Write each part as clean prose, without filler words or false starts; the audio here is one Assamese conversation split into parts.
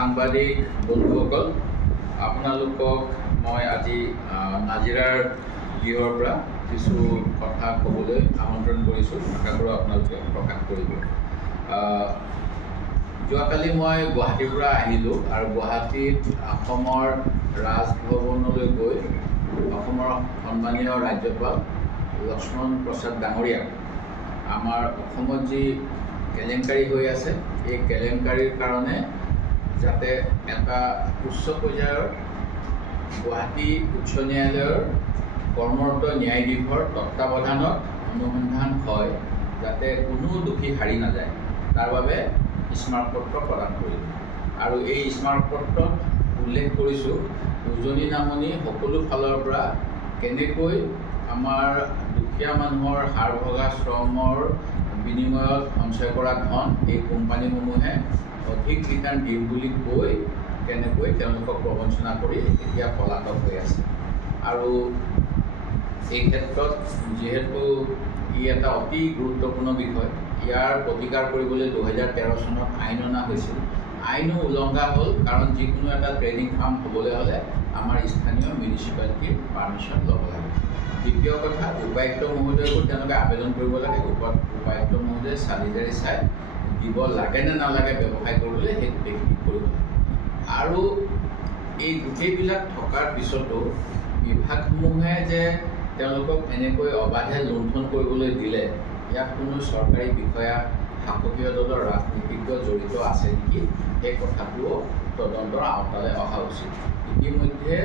সাংবাদিক বন্ধুসকল, আপোনালোকক মই আজি নাজিৰাৰ গৃহৰ পৰা কিছু কথা ক'বলৈ আমন্ত্ৰণ কৰিছোঁ। আশা কৰোঁ আপোনালোকে প্ৰকাশ কৰিব। যোৱাকালি মই গুৱাহাটীৰ পৰা আহিলোঁ আৰু গুৱাহাটীত অসমৰ ৰাজভৱনলৈ গৈ অসমৰ সন্মানীয় ৰাজ্যপাল লক্ষ্মণ প্ৰসাদ ডাঙৰীয়াক আমাৰ অসমত যি কেলেংকাৰী হৈ আছে, এই কেলেংকাৰীৰ কাৰণে যাতে এটা উচ্চ পৰ্যায়ৰ গুৱাহাটী উচ্চ ন্যায়ালয়ৰ কৰ্মৰত ন্যায়াধীশৰ তত্ত্বাৱধানত অনুসন্ধান হয়, যাতে কোনো দোষী হাৰি নাযায়, তাৰ বাবে স্মাৰকপত্ৰ প্ৰদান কৰিলোঁ। আৰু এই স্মাৰকপত্ৰত উল্লেখ কৰিছোঁ উজনি নামনি সকলো ফালৰ পৰা কেনেকৈ আমাৰ দুখীয়া মানুহৰ হাৰ ভগা শ্ৰমৰ বিনিময়ত সঞ্চয় কৰা ধন এই কোম্পানীসমূহে অধিক ৰিটাৰ্ণ দিম বুলি কৈ কেনেকৈ তেওঁলোকক প্ৰবঞ্চনা কৰি এতিয়া পলাতক হৈ আছে। আৰু এই ক্ষেত্ৰত যিহেতু ই এটা অতি গুৰুত্বপূৰ্ণ বিষয়, ইয়াৰ প্ৰতিকাৰ কৰিবলৈ 2013 চনত আইন অনা হৈছিল। আইনো উলংঘা হ'ল, কাৰণ যিকোনো এটা ট্ৰেডিং ফাৰ্ম হ'বলৈ হ'লে আমাৰ স্থানীয় মিউনিচিপালিটিৰ পাৰ্মিশ্যন ল'ব লাগে। দ্বিতীয় কথা, উপায়ুক্ত মহোদয়কো তেওঁলোকে আবেদন কৰিব লাগে। উপায়ুক্ত মহোদয়ে চালি জাৰি চাই দিব লাগে নে নালাগে ব্যৱসায় কৰিবলৈ, সেই গোটেইখিনি কৰিব লাগে। আৰু এই গোটেইবিলাক থকাৰ পিছতো বিভাগসমূহে যে তেওঁলোকক এনেকৈ অবাধে লুণ্ঠন কৰিবলৈ দিলে, ইয়াত কোনো চৰকাৰী বিষয়া, শাসকীয় দলৰ ৰাজনীতিজ্ঞ জড়িত আছে নেকি, সেই কথাটোও তদন্তৰ আওতালৈ অহা উচিত। ইতিমধ্যে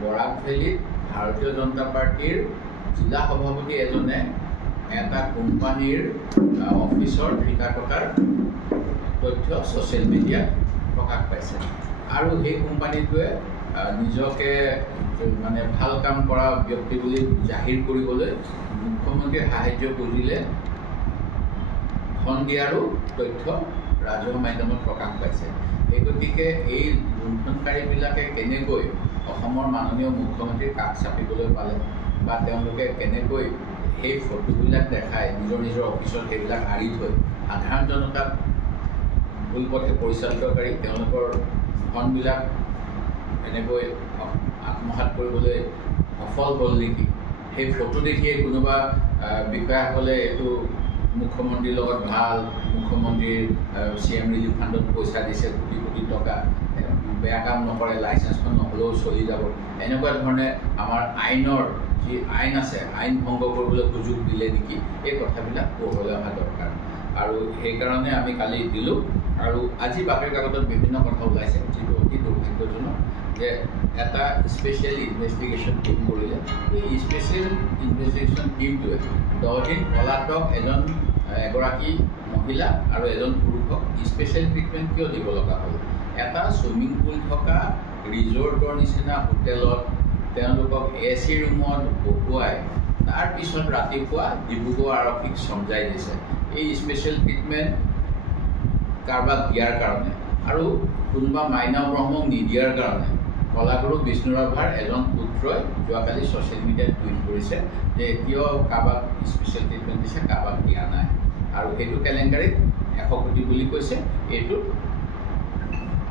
বৰাক ভেলীত ভাৰতীয় জনতা পাৰ্টীৰ জিলা সভাপতি এজনে এটা কোম্পানীৰ অফিচৰ ঠিকা টকাৰ তথ্য ছ'চিয়েল মিডিয়াত প্ৰকাশ পাইছে। আৰু সেই কোম্পানীটোৱে নিজকে মানে ভাল কাম কৰা ব্যক্তি বুলি জাহিৰ কৰিবলৈ মুখ্যমন্ত্ৰীৰ সাহায্য খুজিলে ধন দিয়াৰো তথ্য ৰাজহুৱা মাধ্যমত প্ৰকাশ পাইছে। সেই গতিকে এই লুণ্ঠনকাৰীবিলাকে কেনেকৈ অসমৰ মাননীয় মুখ্যমন্ত্ৰীৰ কাষ চাপিবলৈ পালে, বা তেওঁলোকে কেনেকৈ সেই ফটোবিলাক দেখাই নিজৰ নিজৰ অফিচত সেইবিলাক আঁৰি থৈ সাধাৰণ জনতাক ভুল পথে পৰিচালিত কৰি তেওঁলোকৰ ধনবিলাক এনেকৈ আত্মসাৎ কৰিবলৈ সফল হ'ল নেকি, সেই ফটো দেখিয়ে কোনোবা বিষয়াসকলে এইটো মুখ্যমন্ত্ৰীৰ লগত ভাল, মুখ্যমন্ত্ৰীৰ CM ৰিলিফ ফাণ্ডত পইচা দিছে কোটি কোটি টকা, বেয়া কাম নকৰে, লাইচেঞ্চখন নহ'লেও চলি যাব, এনেকুৱা ধৰণে আমাৰ আইনৰ যি আইন আছে, আইন ভংগ কৰিবলৈ সুযোগ দিলে নেকি, এই কথাবিলাক পোহৰলৈ অহা দৰকাৰ। আৰু সেইকাৰণে আমি কালি দিলোঁ। আৰু আজি বাতৰি কাকতত বিভিন্ন কথা ওলাইছে, যিটো অতি দুৰ্ভাগ্যজনক যে এটা স্পেচিয়েল ইনভেষ্টিগেশ্যন টীম কৰিলে। এই স্পেচিয়েল ইনভেষ্টিগেশ্যন টীমটোৱে 10 দিন পলাতক এগৰাকী মহিলা আৰু এজন পুৰুষক স্পেচিয়েল ট্ৰিটমেণ্ট কিয় দিব লগা হ'ল? এটা ছুইমিং পুল থকা ৰিজৰ্টৰ নিচিনা হোটেলত তেওঁলোকক AC ৰুমত বহুৱাই তাৰপিছত ৰাতিপুৱা ডিব্ৰুগড় আৰক্ষীক চমজাই দিছে এই স্পেচিয়েল ট্ৰিটমেণ্ট কাৰোবাক দিয়াৰ কাৰণে, আৰু কোনোবা মাইনা ব্ৰহ্মক নিদিয়াৰ কাৰণে। কলাগুৰু বিষ্ণু ৰাভাৰ এজন পুত্ৰই যোৱাকালি ছ'চিয়েল মিডিয়াত টুইট কৰিছে যে এতিয়াও কাৰোবাক স্পেচিয়েল ট্ৰিটমেণ্ট দিছে, কাৰোবাক দিয়া নাই। আৰু সেইটো কেলেংকাৰীত 100 কোটি বুলি কৈছে, এইটো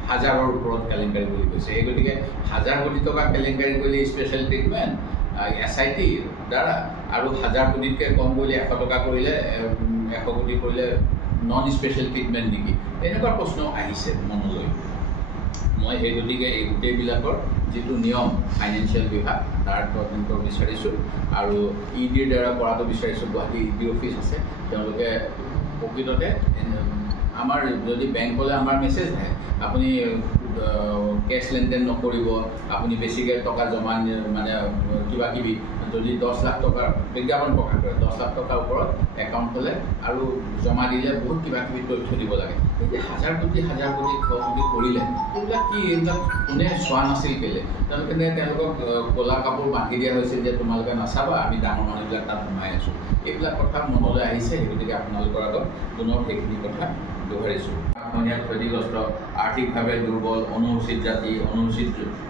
হাজাৰৰ ওপৰত কেলেংকাৰী বুলি কৈছে। এই গতিকে 1000 কোটি টকা কেলেংকাৰী কৰিলে স্পেচিয়েল ট্ৰিটমেণ্ট SIT দ্বাৰা, আৰু 1000 কোটিতকৈ কম কৰিলে 100 টকা কৰিলে 100 কোটি কৰিলে নন স্পেচিয়েল ট্ৰিটমেণ্ট নেকি, এনেকুৱা প্ৰশ্ন আহিছে মনলৈ। মই সেই গতিকে এই গোটেইবিলাকৰ যিটো নিয়ম ফাইনেন্সিয়েল বিভাগ, তাৰ তদন্ত বিচাৰিছোঁ আৰু EDৰ দ্বাৰা কৰাটো বিচাৰিছোঁ। গুৱাহাটী ED অফিচ আছে, তেওঁলোকে প্ৰকৃততে আমাৰ যদি বেংকলৈ আমাৰ মেছেজ আহে আপুনি কেছ লেনদেন নকৰিব, আপুনি বেছিকৈ টকা জমা মানে কিবা কিবি, যদি 10 লাখ টকাৰ বিজ্ঞাপন প্ৰকাশ কৰে, 10 লাখ টকাৰ ওপৰত একাউণ্ট হ'লে আৰু জমা দিলে বহুত কিবা কিবি তথ্য দিব লাগে। এতিয়া 1000 কোটি কৰিলে এইবিলাক কি, এইবিলাক কোনে চোৱা নাছিল কেলে? তেওঁলোকক ক'লা কাপোৰ বান্ধি দিয়া হৈছিল যে তোমালোকে নাচাবা, আমি ডাঙৰ মানুহবিলাক তাত সোমাই আছোঁ। এইবিলাক কথা মনলৈ আহিছে, সেই গতিকে আপোনালোকৰ আগত পুনৰ সেইখিনি কথা দোহাৰিছোঁ। অসমীয়া ক্ষতিগ্ৰস্ত, আৰ্থিকভাৱে দুৰ্বল, অনুসূচিত জাতি, অনুসূচিত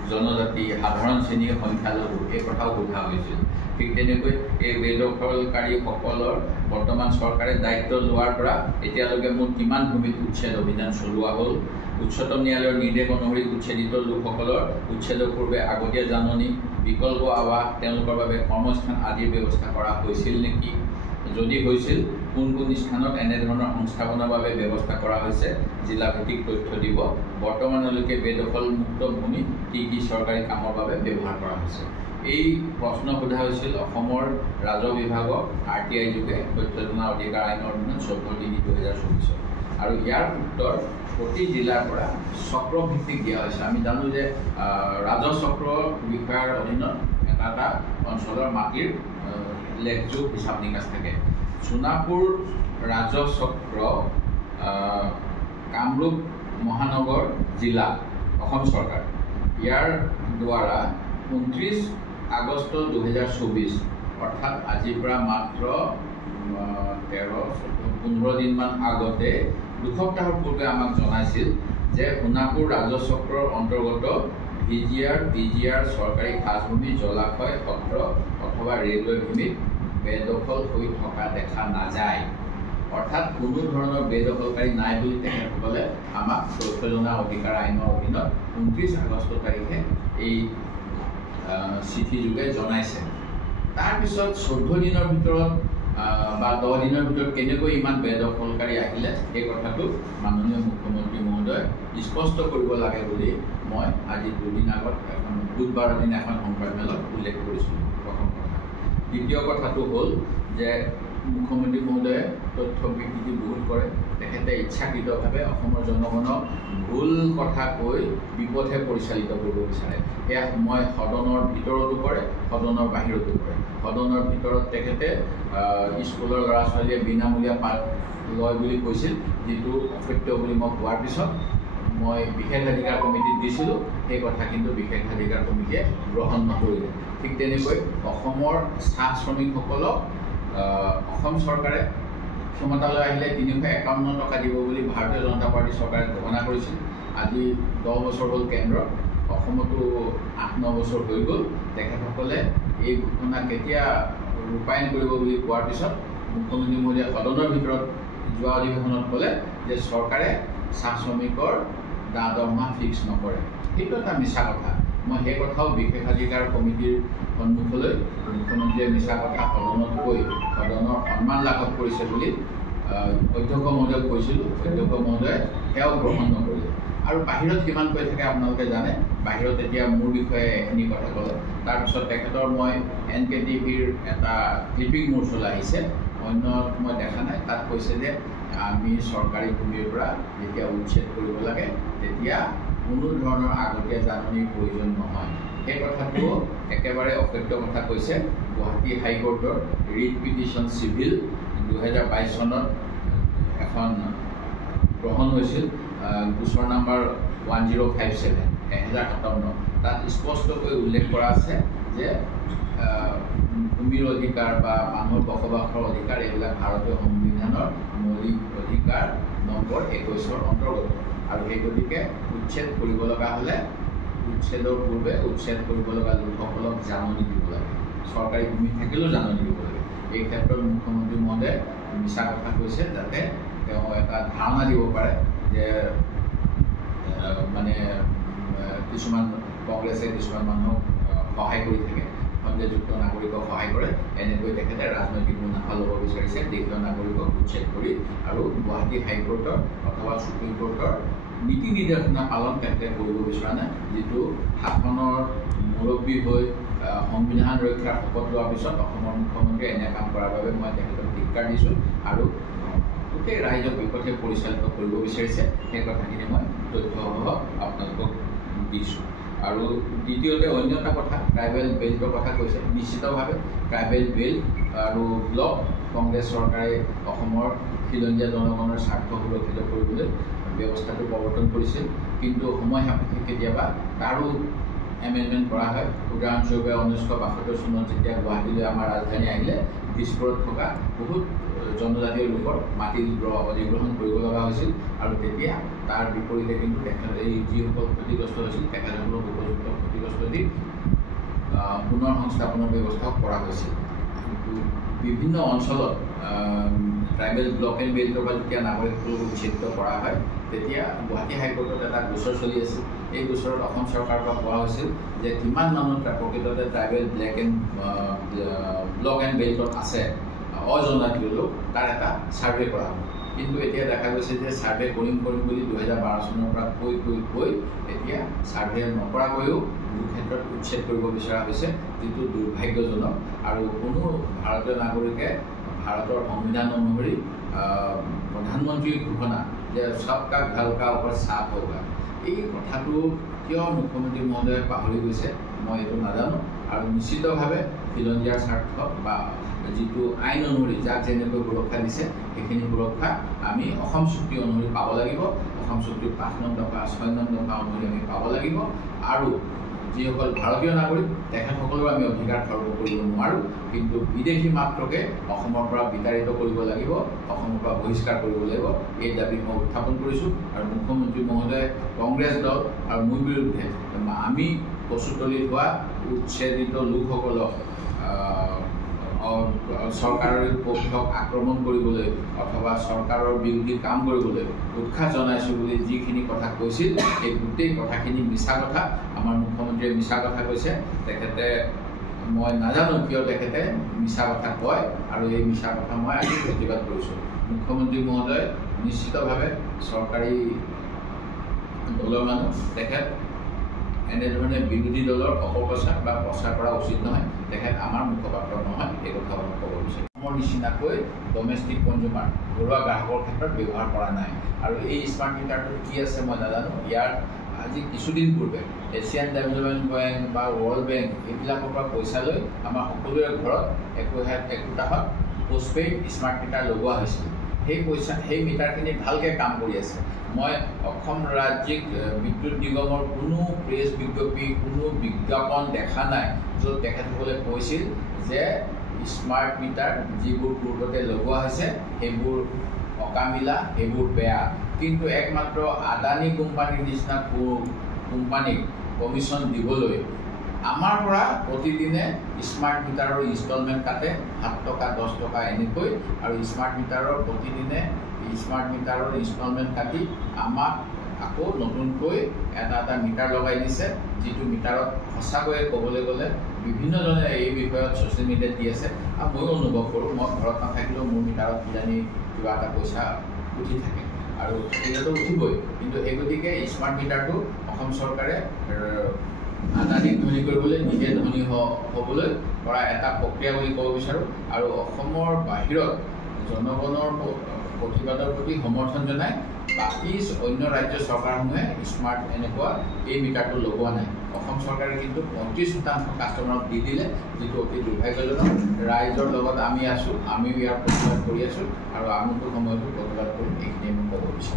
জনজাতি, সাধাৰণ শ্ৰেণীৰ সংখ্যালঘু, এই কথাও সোধা হৈছিল। ঠিক তেনেকৈ এই বেদখলকাৰীসকলৰ বৰ্তমান চৰকাৰে দায়িত্ব লোৱাৰ পৰা এতিয়ালৈকে মোৰ কিমান ভূমিত উচ্ছেদ অভিযান চলোৱা হ'ল, উচ্চতম ন্যায়ালয়ৰ নিৰ্দেশ অনুসৰি উচ্ছেদিত লোকসকলৰ উচ্ছেদৰ পূৰ্বে আগতীয়া জাননী, বিকল্প আৱাস, তেওঁলোকৰ বাবে কৰ্মস্থান আদিৰ ব্যৱস্থা কৰা হৈছিল নেকি? যদি হৈছিল, কোন কোন স্থানত এনেধৰণৰ সংস্থাপনৰ বাবে ব্যৱস্থা কৰা হৈছে জিলাভিত্তিক তথ্য দিব। বৰ্তমানলৈকে বেদখলমুক্ত ভূমি কি কি চৰকাৰী কামৰ বাবে ব্যৱহাৰ কৰা হৈছে? এই প্ৰশ্ন সোধা হৈছিল অসমৰ ৰাজহ বিভাগক RTI যোগে তথ্য জনা অধিকাৰ আইনৰ অধীনত 14/3/2024 আৰু ইয়াৰ উত্তৰ প্ৰতি জিলাৰ পৰা চক্ৰভিত্তিক দিয়া হৈছে। আমি জানো যে ৰাজহ চক্ৰ বিষয়াৰ অধীনত এটা অঞ্চলৰ মাটিৰ লেখযোগ হিচাপ নিকাচ থাকে। সোণাপুৰ ৰাজহ চক্ৰ কামৰূপ মহানগৰ জিলা অসম চৰকাৰ ইয়াৰ দ্বাৰা 29 আগষ্ট 2024 অৰ্থাৎ আজিৰ পৰা মাত্ৰ 13-15 দিনমান আগতে দুসপ্তাহৰ পূৰ্বে আমাক জনাইছিল যে সোণাপুৰ ৰাজহ চক্ৰৰ অন্তৰ্গত PGR চৰকাৰী খাজভূমি, জলাশয়, সত্ৰ অথবা ৰেলৱে ভূমিত বেদখল হৈ থকা দেখা নাযায়। অৰ্থাৎ কোনো ধৰণৰ বেদখলকাৰী নাই বুলি তেখেতসকলে আমাক তথ্য জনা অধিকাৰ আইনৰ অধীনত 29 আগষ্ট তাৰিখে এই চিঠি যোগে জনাইছে। তাৰপিছত 14 দিনৰ ভিতৰত বা 10 দিনৰ ভিতৰত কেনেকৈ ইমান বেদখলকাৰী আহিলে এই কথাটো মাননীয় মুখ্যমন্ত্ৰী মহোদয় স্পষ্ট কৰিব লাগে বুলি মই আজি 2 দিন আগত এখন বুধবাৰৰ দিনা এখন সংবাদমেলত উল্লেখ কৰিছিলোঁ। প্ৰথম কথা। দ্বিতীয় কথাটো হ'ল যে মুখ্যমন্ত্ৰী মহোদয়ে তথ্য বিকৃতি বহুত কৰে। তেখেতে ইচ্ছাকৃতভাৱে অসমৰ জনগণক ভুল কথা কৈ বিপথে পৰিচালিত কৰিব বিচাৰে। এয়া মই সদনৰ ভিতৰতো কৰে, সদনৰ বাহিৰতো কৰে। সদনৰ ভিতৰত তেখেতে স্কুলৰ ল'ৰা ছোৱালীয়ে বিনামূলীয়া পাঠ লয় বুলি কৈছিল, যিটো অসত্য বুলি মই কোৱাৰ পিছত মই বিশেষাধিকাৰ কমিটিত দিছিলোঁ। সেই কথা কিন্তু বিশেষাধিকাৰ কমিটিয়ে গ্ৰহণ নকৰিলে। ঠিক তেনেকৈ অসমৰ চাহ শ্ৰমিকসকলক অসম চৰকাৰে ক্ষমতালৈ আহিলে 351 টকা দিব বুলি ভাৰতীয় জনতা পাৰ্টি চৰকাৰে ঘোষণা কৰিছিল। আজি 10 বছৰ হ'ল কেন্দ্ৰত, অসমতো 8-9 বছৰ হৈ গ'ল। তেখেতসকলে এই ঘোষণা কেতিয়া ৰূপায়ণ কৰিব বুলি কোৱাৰ পিছত মুখ্যমন্ত্ৰী মহোদয়ে সদনৰ ভিতৰত যোৱা অধিৱেশনত ক'লে যে চৰকাৰে চাহ শ্ৰমিকৰ দৰমহা ফিক্স নকৰে। সেইটো এটা মিছা কথা। মই সেই কথাও বিশেষাধিকাৰ কমিটিৰ সন্মুখলৈ মুখ্যমন্ত্ৰীয়ে মিছা কথা সদনত কৈ সদনৰ সন্মান লাঘৱ কৰিছে বুলি অধ্যক্ষ মহোদয়ক কৈছিলোঁ। অধ্যক্ষ মহোদয়ে সেয়াও গ্ৰহণ নকৰিলে। আৰু বাহিৰত কিমান কৈ থাকে আপোনালোকে জানে। বাহিৰত এতিয়া মোৰ বিষয়ে এইখিনি কথা ক'লে। তাৰপিছত তেখেতৰ মই NKTVৰ এটা ক্লিপিং মোৰ ওচৰলৈ আহিছে, অন্য মই দেখা নাই। তাত কৈছে যে আমি চৰকাৰী ভূমিৰ পৰা যেতিয়া উচ্ছেদ কৰিব লাগে তেতিয়া কোনো ধৰণৰ আগতীয়া জাননীৰ প্ৰয়োজন নহয়। সেই কথাটো একেবাৰে অসত্য কথা কৈছে। গুৱাহাটী হাইকোৰ্টৰ ৰিট পিটিশ্যন চিভিল 2022 চনত এখন গ্ৰহণ হৈছিল, গোচৰ নম্বৰ 1057/1057। তাত স্পষ্টকৈ উল্লেখ কৰা আছে যে ভূমিৰ অধিকাৰ বা মানুহৰ বসবাসৰ অধিকাৰ এইবিলাক ভাৰতীয় সংবিধানৰ মৌলিক অধিকাৰ নম্বৰ 21ৰ অন্তৰ্গত। আৰু সেই গতিকে উচ্ছেদ কৰিব লগা হ'লে উচ্ছেদৰ পূৰ্বে উচ্ছেদ কৰিব লগা লোকসকলক জাননী দিব লাগে। চৰকাৰী ভূমি থাকিলেও জাননী দিব লাগে। এই ক্ষেত্ৰত মুখ্যমন্ত্ৰী মহোদয়ে মিছা কথা কৈছে যাতে তেওঁ এটা ধাৰণা দিব পাৰে যে মানে কিছুমান কংগ্ৰেছে কিছুমান মানুহক সহায় কৰি থাকে, সন্দেহযুক্ত নাগৰিকক সহায় কৰে। এনেকৈ তেখেতে ৰাজনৈতিক মুনাফা ল'ব বিচাৰিছে দেশীয় নাগৰিকক উচ্ছেদ কৰি। আৰু গুৱাহাটী হাইকোৰ্টৰ অথবা সুপ্ৰিম কোৰ্টৰ নীতি নিৰ্দেশনা পালন তেখেতে কৰিব বিচৰা নাই, যিটো শাসনৰ মুৰব্বী হৈ সংবিধান ৰক্ষাৰ শপত লোৱাৰ পিছত অসমৰ মুখ্যমন্ত্ৰীয়ে এনে কাম কৰাৰ বাবে মই তেখেতক ধিক্কাৰ দিছোঁ। আৰু গোটেই ৰাইজক বিপথে পৰিচালিত কৰিব বিচাৰিছে, সেই কথাখিনি মই তথ্যসহ আপোনালোকক দিছোঁ। আৰু দ্বিতীয়তে অন্য এটা কথা, ট্ৰাইবেল বেল্টৰ কথা কৈছে। নিশ্চিতভাৱে ট্ৰাইবেল বেল্ট আৰু ব্লক কংগ্ৰেছ চৰকাৰে অসমৰ খিলঞ্জীয়া জনগণৰ স্বাৰ্থ সুৰক্ষিত কৰিবলৈ ব্যৱস্থাটো প্ৰৱৰ্তন কৰিছিল, কিন্তু সময় সাপেক্ষে কেতিয়াবা তাৰো এমেণ্ডমেণ্ট কৰা হয়। উদাহৰণস্বৰূপে 1972 চনত যেতিয়া গুৱাহাটীলৈ আমাৰ ৰাজধানী আহিলে, দিছপুৰত থকা বহুত জনজাতীয় লোকৰ মাটি অধিগ্ৰহণ কৰিব লগা হৈছিল। আৰু তেতিয়া তাৰ বিপৰীতে কিন্তু তেখেত এই যিসকল ক্ষতিগ্ৰস্ত হৈছিল তেখেতসকলক উপযুক্ত ক্ষতিগ্ৰস্ত দি পুনৰ সংস্থাপনৰ ব্যৱস্থাও কৰা হৈছিল। কিন্তু বিভিন্ন অঞ্চলত ট্ৰাইবেল ব্লক এণ্ড বেল্টৰ পৰা যেতিয়া নাগৰিকসকলক উচ্ছেদিত কৰা হয় তেতিয়া গুৱাহাটী হাইকোৰ্টত এটা গোচৰ চলি আছিল। এই গোচৰত অসম চৰকাৰৰ পৰা কোৱা হৈছিল যে কিমান মানুহ প্ৰকৃততে ট্ৰাইবেল ব্লক এণ্ড বেল্টত আছে অজনাকীয় লোক, তাৰ এটা ছাৰ্ভে কৰা হ'ব। কিন্তু এতিয়া দেখা গৈছে যে ছাৰ্ভে কৰিম বুলি 2012 চনৰ পৰা কৈ এতিয়া ছাৰ্ভে নকৰাকৈও বহু ক্ষেত্ৰত উচ্ছেদ কৰিব বিচৰা হৈছে, যিটো দুৰ্ভাগ্যজনক। আৰু কোনো ভাৰতীয় নাগৰিকে ভাৰতৰ সংবিধান অনুসৰি প্ৰধানমন্ত্ৰীৰ ঘোষণা যে সবকা ঘৰ কা ওপৰ চাপ হোগা, এই কথাটো কিয় মুখ্যমন্ত্ৰী মহোদয়ে পাহৰি গৈছে মই এইটো নাজানো। আৰু নিশ্চিতভাৱে খিলঞ্জীয়াৰ স্বাৰ্থ বা যিটো আইন অনুসৰি যাক যেনেকৈ সুৰক্ষা দিছে সেইখিনি সুৰক্ষা আমি অসম চুক্তি অনুসৰি পাব লাগিব। অসম চুক্তিৰ 5 নং দফা 6 নং দফা অনুসৰি আমি পাব লাগিব। আৰু যিসকল ভাৰতীয় নাগৰিক তেখেতসকলেও আমি অধিকাৰ খৰ্ব কৰিব নোৱাৰোঁ, কিন্তু বিদেশী মাত্ৰকে অসমৰ পৰা বিতাড়িত কৰিব লাগিব, অসমৰ পৰা বহিষ্কাৰ কৰিব লাগিব। এই দাবী মই উত্থাপন কৰিছোঁ। আৰু মুখ্যমন্ত্ৰী মহোদয়ে কংগ্ৰেছ দল আৰু মোৰ বিৰুদ্ধে আমি কচুতলিত হোৱা উচ্ছেদিত লোকসকলক চৰকাৰৰ পক্ষক আক্ৰমণ কৰিবলৈ অথবা চৰকাৰৰ বিৰোধী কাম কৰিবলৈ উৎসাহ জনাইছোঁ বুলি যিখিনি কথা কৈছিল, এই গোটেই কথাখিনি মিছা কথা। আমাৰ মুখ্যমন্ত্ৰীয়ে মিছা কথা কৈছে। তেখেতে মই নাজানো কিয় তেখেতে মিছা কথা কয়, আৰু এই মিছা কথা মই আজি প্ৰতিবাদ কৰিছোঁ। মুখ্যমন্ত্ৰী মহোদয় নিশ্চিতভাৱে চৰকাৰী দলৰ মানুহ, তেখেত এনেধৰণে বিৰোধী দলৰ অপপ্ৰচাৰ বা প্ৰচাৰ কৰা উচিত নহয়। তেখেত আমাৰ মুখপাত্ৰ নহয়, এই কথা মই ক'ব বিচাৰিম। অসমৰ নিচিনাকৈ ডমেষ্টিক কনজিউমাৰ ঘৰুৱা গ্ৰাহকৰ ক্ষেত্ৰত ব্যৱহাৰ কৰা নাই। আৰু এই স্মাৰ্ট মিটাৰটোত কি আছে মই নাজানো। ইয়াৰ আজি কিছুদিন পূৰ্বে এছিয়ান ডেভেলপমেণ্ট বেংক বা ৱৰ্ল্ড বেংক এইবিলাকৰ পৰা পইচা লৈ আমাৰ সকলোৰে ঘৰত একোটাহত পোষ্টপেইড স্মাৰ্ট মিটাৰ লগোৱা হৈছিল। সেই মিটাৰখিনি ভালকৈ কাম কৰি আছে। মই অসম ৰাজ্যিক বিদ্যুৎ নিগমৰ কোনো প্ৰেছ বিজ্ঞপ্তি, কোনো বিজ্ঞাপন দেখা নাই য'ত তেখেতসকলে কৈছিল যে স্মাৰ্ট মিটাৰ যিবোৰ পূৰ্বতে লগোৱা হৈছে সেইবোৰ অকামিলা, সেইবোৰ বেয়া। কিন্তু একমাত্ৰ আদানী কোম্পানীৰ নিচিনা কোম্পানীক কমিশ্যন দিবলৈ আমাৰ পৰা প্ৰতিদিনে স্মাৰ্ট মিটাৰৰ ইনষ্টলমেণ্ট কাটে 7 টকা 10 টকা এনেকৈ। আৰু স্মাৰ্ট মিটাৰৰ প্ৰতিদিনে স্মাৰ্ট মিটাৰৰ ইনষ্টলমেণ্ট কাটি আমাক আকৌ নতুনকৈ এটা মিটাৰ লগাই দিছে, যিটো মিটাৰত সঁচাকৈয়ে ক'বলৈ গ'লে বিভিন্নজনে এই বিষয়ত ছ'চিয়েল মিডিয়াত দি আছে। আৰু ময়ো অনুভৱ কৰোঁ, মই ঘৰত নাথাকিলেও মোৰ মিটাৰত কিজানি কিবা এটা পইচা উঠি থাকে, আৰু সেইটোতো উঠিবই। কিন্তু সেই গতিকে স্মাৰ্ট মিটাৰটো অসম চৰকাৰে আদানীক ধনী কৰিবলৈ, নিজে ধনী হ'বলৈ কৰা এটা প্ৰক্ৰিয়া বুলি ক'ব বিচাৰোঁ। আৰু অসমৰ বাহিৰত জনগণৰ প্ৰতিবাদৰ প্ৰতি সমৰ্থন জনাই বাকী অন্য ৰাজ্যৰ চৰকাৰসমূহে স্মাৰ্ট এনেকুৱা এই মিটাৰটো লগোৱা নাই। অসম চৰকাৰে কিন্তু 35% কাষ্টমাৰক দি দিলে, যিটো অতি দুৰ্ভাগ্যজনক। ৰাইজৰ লগত আমি আছোঁ, আমিও ইয়াৰ প্ৰতিবাদ কৰি আছোঁ, আৰু আগন্তুক সময়তো প্ৰতিবাদ কৰিম। এইখিনিয়ে মই ক'ব বিচাৰোঁ।